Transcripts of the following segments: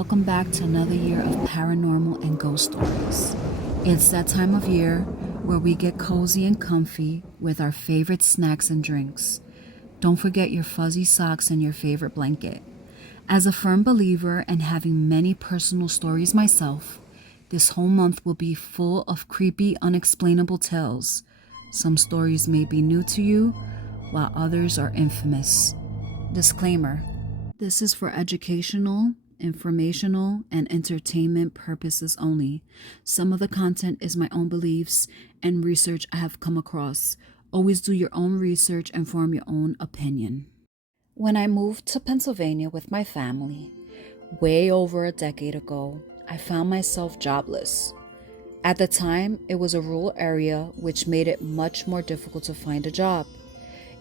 welcome back to another year of paranormal and ghost stories. It's that time of year where we get cozy and comfy with our favorite snacks and drinks. Don't forget your fuzzy socks and your favorite blanket. As a firm believer and having many personal stories myself, this whole month will be full of creepy, unexplainable tales. Some stories may be new to you, while others are infamous. Disclaimer: this is for educational, informational, and entertainment purposes only. Some of the content is my own beliefs and research I have come across. Always do your own research and form your own opinion. When I moved to Pennsylvania with my family, way over a decade ago, I found myself jobless. At the time, it was a rural area, which made it much more difficult to find a job.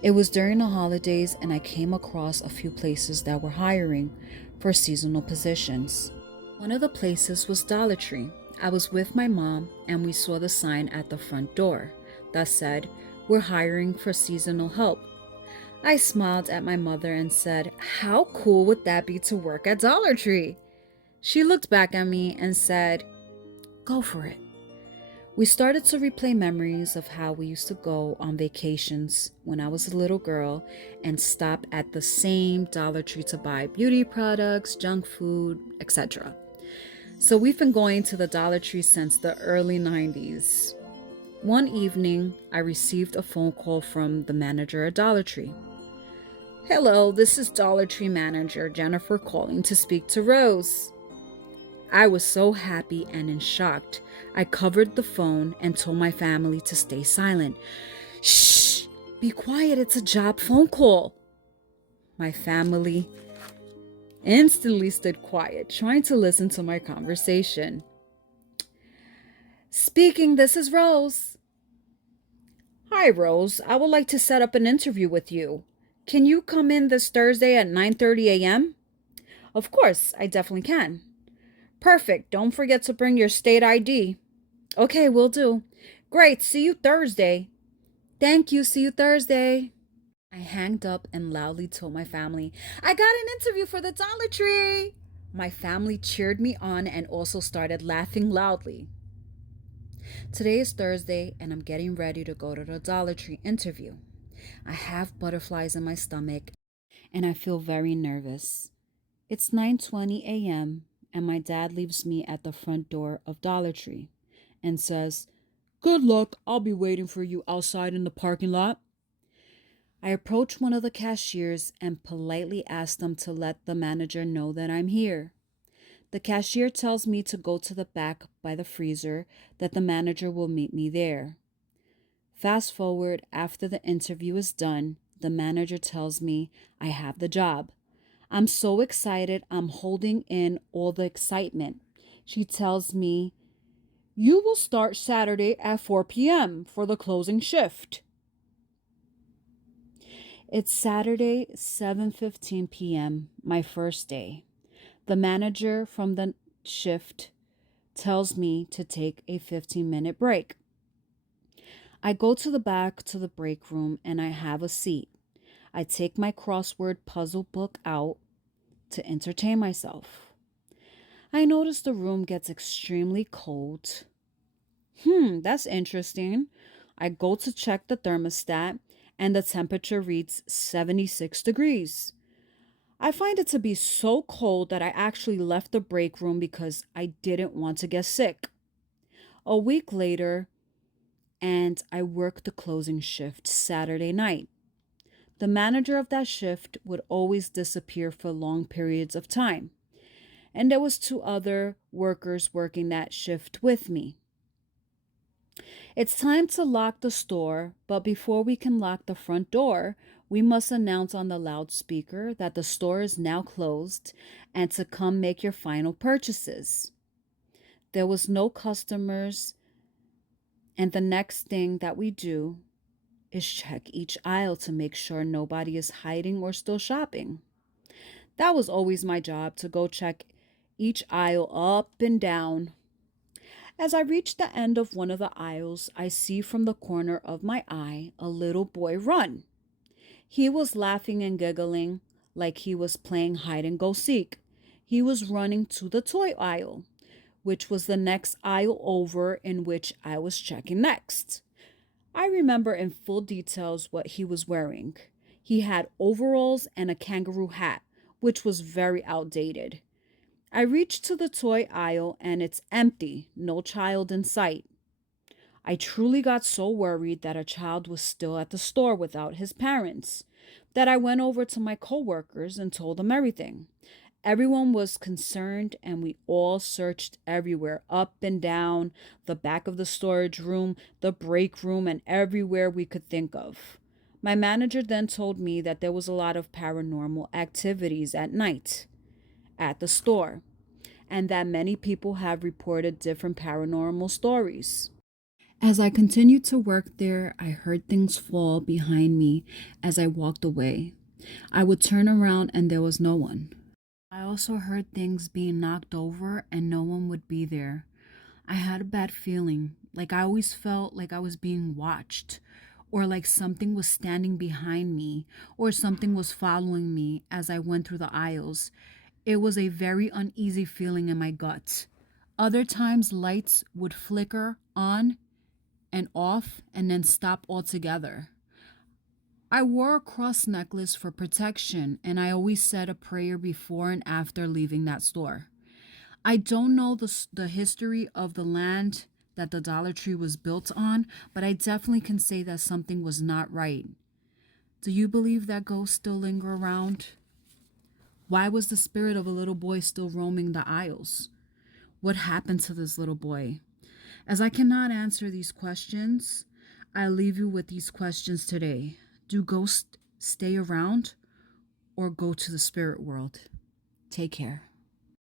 It was during the holidays, and I came across a few places that were hiring for seasonal positions. One of the places was Dollar Tree. I was with my mom, and we saw the sign at the front door that said, "We're hiring for seasonal help." I smiled at my mother and said, "How cool would that be to work at Dollar Tree?" She looked back at me and said, "Go for it." We started to replay memories of how we used to go on vacations when I was a little girl and stop at the same Dollar Tree to buy beauty products, junk food, etc. So we've been going to the Dollar Tree since the early 90s. One evening, I received a phone call from the manager at Dollar Tree. "Hello, this is Dollar Tree manager Jennifer calling to speak to Rose." I was so happy and in shock. I covered the phone and told my family to stay silent. "Shh! Be quiet, it's a job phone call." My family instantly stood quiet, trying to listen to my conversation. "Speaking, this is Rose." "Hi, Rose. I would like to set up an interview with you. Can you come in this Thursday at 9:30 a.m.? "Of course, I definitely can." "Perfect. Don't forget to bring your state ID." "Okay, will do." "Great. See you Thursday." "Thank you. See you Thursday." I hanged up and loudly told my family, "I got an interview for the Dollar Tree." My family cheered me on and also started laughing loudly. Today is Thursday and I'm getting ready to go to the Dollar Tree interview. I have butterflies in my stomach and I feel very nervous. It's 9:20 a.m. and my dad leaves me at the front door of Dollar Tree and says, "Good luck, I'll be waiting for you outside in the parking lot." I approach one of the cashiers and politely ask them to let the manager know that I'm here. The cashier tells me to go to the back by the freezer, that the manager will meet me there. Fast forward, after the interview is done, the manager tells me I have the job. I'm so excited, I'm holding in all the excitement. She tells me, "You will start Saturday at 4 p.m. for the closing shift." It's Saturday, 7:15 p.m., my first day. The manager from the shift tells me to take a 15-minute break. I go to the back to the break room and I have a seat. I take my crossword puzzle book out to entertain myself. I notice the room gets extremely cold. That's interesting. I go to check the thermostat and the temperature reads 76 degrees. I find it to be so cold that I actually left the break room because I didn't want to get sick. A week later, and I worked the closing shift Saturday night. The manager of that shift would always disappear for long periods of time, and there was two other workers working that shift with me. It's time to lock the store, but before we can lock the front door, we must announce on the loudspeaker that the store is now closed and to come make your final purchases. There was no customers, and the next thing that we do is check each aisle to make sure nobody is hiding or still shopping. That was always my job, to go check each aisle up and down. As I reach the end of one of the aisles, I see from the corner of my eye a little boy run. He was laughing and giggling like he was playing hide and go seek. He was running to the toy aisle, which was the next aisle over in which I was checking next. I remember in full details what he was wearing. He had overalls and a kangaroo hat, which was very outdated. I reached to the toy aisle and it's empty, no child in sight. I truly got so worried that a child was still at the store without his parents that I went over to my coworkers and told them everything. Everyone was concerned and we all searched everywhere, up and down, the back of the storage room, the break room, and everywhere we could think of. My manager then told me that there was a lot of paranormal activities at night at the store and that many people have reported different paranormal stories. As I continued to work there, I heard things fall behind me as I walked away. I would turn around and there was no one. I also heard things being knocked over and no one would be there. I had a bad feeling, like I always felt like I was being watched, or like something was standing behind me, or something was following me as I went through the aisles. It was a very uneasy feeling in my gut. Other times, lights would flicker on and off and then stop altogether. I wore a cross necklace for protection and I always said a prayer before and after leaving that store. I don't know the history of the land that the Dollar Tree was built on, but I definitely can say that something was not right. Do you believe that ghosts still linger around? Why was the spirit of a little boy still roaming the aisles? What happened to this little boy? As I cannot answer these questions, I leave you with these questions today. Do ghosts stay around or go to the spirit world? Take care.